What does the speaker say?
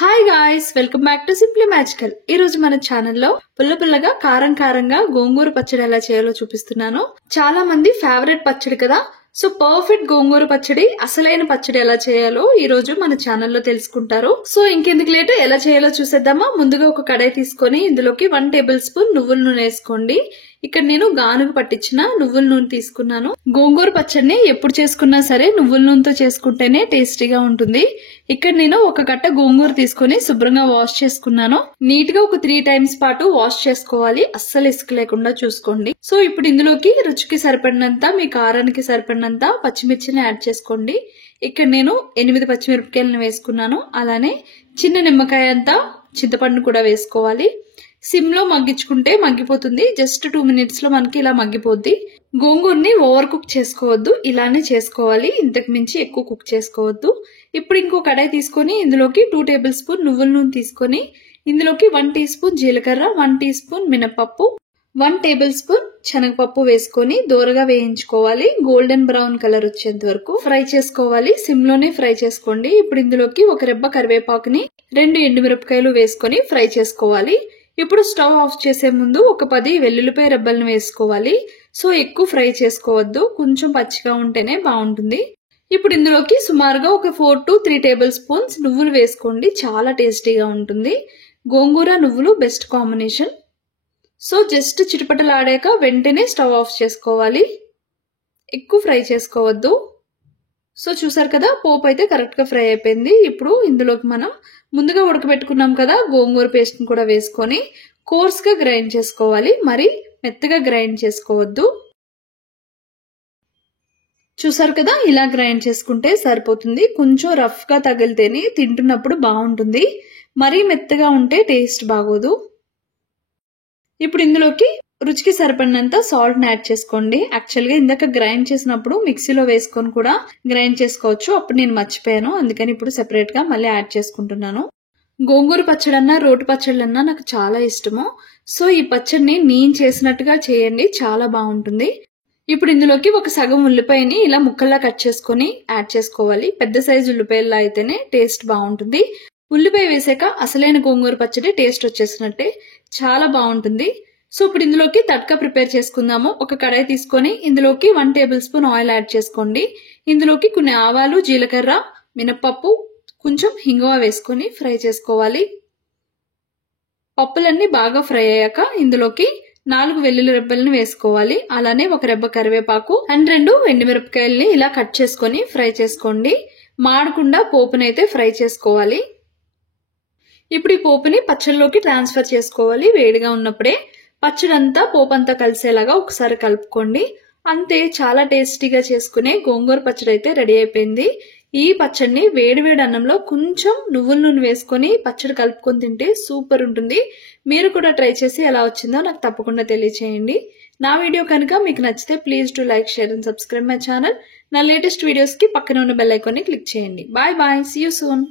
Hi guys, welcome back to simply magical. ఈ రోజు మన ఛానల్లో పుల్లగా కారంగా గోంగూర పచ్చడి ఎలా చేయాలో చూపిస్తున్నాను. చాలా మంది ఫేవరెట్ పచ్చడి కదా. సో పర్ఫెక్ట్ గోంగూర పచ్చడి, అసలైన పచ్చడి ఎలా చేయాలో ఈ రోజు మన ఛానల్లో తెలుసుకుంటారు. సో ఇంకెందుకు లేట్, ఎలా చేయాలో చూసేద్దామా. ముందుగా ఒక కడాయి తీసుకొని ఇందులోకి 1 టేబుల్ స్పూన్ నువ్వుల నూనె వేసుకోండి. ఇక్కడ నేను గానుగ పట్టించిన నువ్వుల నూనె తీసుకున్నాను. గోంగూర పచ్చడిని ఎప్పుడు చేసుకున్నా సరే నువ్వుల నూనెతో చేసుకుంటేనే టేస్టీగా ఉంటుంది. ఇక్కడ నేను ఒక కట్ట గోంగూర తీసుకొని శుభ్రంగా వాష్ చేసుకున్నాను. నీట్ గా ఒక 3 టైమ్స్ పాటు వాష్ చేసుకోవాలి, అస్సలు ఇసుక లేకుండా చూసుకోండి. సో ఇప్పుడు ఇందులోకి రుచికి సరిపడినంత, మీ కారానికి సరిపడినంత పచ్చిమిర్చిని యాడ్ చేసుకోండి. ఇక్కడ నేను 8 పచ్చిమిరపకాయలను వేసుకున్నాను. అలానే చిన్న నిమ్మకాయ అంతా చింతపండు కూడా వేసుకోవాలి. సిమ్ లో మగ్గించుకుంటే మగ్గిపోతుంది. జస్ట్ 2 మినిట్స్ లో మనకి ఇలా మగ్గిపోద్ది. గోంగూరని ఓవర్ కుక్ చేసుకోవద్దు, ఇలానే చేసుకోవాలి. ఇంతకు మించి ఎక్కువ కుక్ చేసుకోవద్దు. ఇప్పుడు ఇంకో కడాయి తీసుకొని ఇందులోకి 2 టేబుల్ స్పూన్ నువ్వుల నూనె తీసుకొని ఇందులోకి 1 టీ స్పూన్ జీలకర్ర, 1 టీ స్పూన్ మినపప్పు, 1 టేబుల్ స్పూన్ శనగపప్పు వేసుకొని దోరగా వేయించుకోవాలి. గోల్డెన్ బ్రౌన్ కలర్ వచ్చేంత వరకు ఫ్రై చేసుకోవాలి. సిమ్ లోనే ఫ్రై చేసుకోండి. ఇప్పుడు ఇందులోకి ఒక రెబ్బ కరివేపాకుని, 2 ఎండుమిరపకాయలు వేసుకొని ఫ్రై చేసుకోవాలి. ఇప్పుడు స్టవ్ ఆఫ్ చేసే ముందు ఒక 10 వెల్లుల్లిపాయ రెబ్బలను వేసుకోవాలి. సో ఎక్కువ ఫ్రై చేసుకోవద్దు, కొంచెం పచ్చిగా ఉంటేనే బాగుంటుంది. ఇప్పుడు ఇందులోకి సుమారుగా ఒక 4 to 3 టేబుల్ స్పూన్స్ నువ్వులు వేసుకోండి, చాలా టేస్టీగా ఉంటుంది. గోంగూర నువ్వులు బెస్ట్ కాంబినేషన్. సో జస్ట్ చిటపటలాడాక వెంటనే స్టవ్ ఆఫ్ చేసుకోవాలి, ఎక్కువ ఫ్రై చేసుకోవద్దు. సో చూసారు కదా, పోపు అయితే కరెక్ట్ గా ఫ్రై అయిపోయింది. ఇప్పుడు ఇందులోకి మనం ముందుగా ఉడకబెట్టుకున్నాం కదా గోంగూర పేస్ట్ ని కూడా వేసుకొని కోర్స్ గా గ్రైండ్ చేసుకోవాలి, మరి మెత్తగా గ్రైండ్ చేసుకోవద్దు. చూసారు కదా, ఇలా గ్రైండ్ చేసుకుంటే సరిపోతుంది. కొంచెం రఫ్ గా తగిలితేనే తింటున్నప్పుడు బాగుంటుంది, మరీ మెత్తగా ఉంటే టేస్ట్ బాగోదు. ఇప్పుడు ఇందులోకి రుచికి సరిపడినంత సాల్ట్ ని యాడ్ చేసుకోండి. యాక్చువల్ గా ఇందాక గ్రైండ్ చేసినప్పుడు మిక్సీలో వేసుకొని కూడా గ్రైండ్ చేసుకోవచ్చు, అప్పుడు నేను మర్చిపోయాను, అందుకని ఇప్పుడు సెపరేట్ గా మళ్ళీ యాడ్ చేసుకుంటున్నాను. గోంగూర పచ్చడన్నా రోటి పచ్చళ్ళన్నా నాకు చాలా ఇష్టము. సో ఈ పచ్చడిని నేను చేసినట్టుగా చేయండి, చాలా బాగుంటుంది. ఇప్పుడు ఇందులోకి ఒక సగం ఉల్లిపాయని ఇలా ముక్కల్లా కట్ చేసుకొని యాడ్ చేసుకోవాలి. పెద్ద సైజు ఉల్లిపాయల్లో అయితేనే టేస్ట్ బాగుంటుంది. ఉల్లిపాయ వేసాక అసలైన గోంగూర పచ్చడి టేస్ట్ వచ్చేసినట్టే, చాలా బాగుంటుంది. సో ఇప్పుడు ఇందులోకి తడక ప్రిపేర్ చేసుకుందాము. ఒక కడాయి తీసుకొని ఇందులోకి 1 టేబుల్ స్పూన్ ఆయిల్ యాడ్ చేసుకోండి. ఇందులోకి కొన్ని ఆవాలు, జీలకర్ర, మినపప్పు, కొంచెం హింగువ వేసుకొని ఫ్రై చేసుకోవాలి. పప్పులన్నీ బాగా ఫ్రై అయ్యాక ఇందులోకి 4 వెల్లుల్లి రెబ్బలను వేసుకోవాలి. అలానే ఒక రెబ్బ కరివేపాకు అండ్ 2 ఎండుమిరపకాయల్ని ఇలా కట్ చేసుకొని ఫ్రై చేసుకోండి. మాడకుండా పోపునైతే ఫ్రై చేసుకోవాలి. ఇప్పుడు ఈ పోపుని పచ్చడిలోకి ట్రాన్స్ఫర్ చేసుకోవాలి. వేడిగా ఉన్నప్పుడే పచ్చడంతా పోపంతా కలిసేలాగా ఒకసారి కలుపుకోండి. అంతే, చాలా టేస్టీగా చేసుకునే గోంగూర పచ్చడి అయితే రెడీ అయిపోయింది. ఈ పచ్చడిని వేడి అన్నంలో కొంచెం నువ్వుల నూనె వేసుకొని పచ్చడి కలుపుకొని తింటే సూపర్ ఉంటుంది. మీరు కూడా ట్రై చేసి ఎలా వచ్చిందో నాకు తప్పకుండా తెలియచేయండి. నా వీడియో కనుక మీకు నచ్చితే please to like, share and subscribe my channel. నా లేటెస్ట్ వీడియోస్ కి పక్కన ఉన్న బెల్ ఐకాన్ ని క్లిక్ చేయండి. Bye bye, see you soon.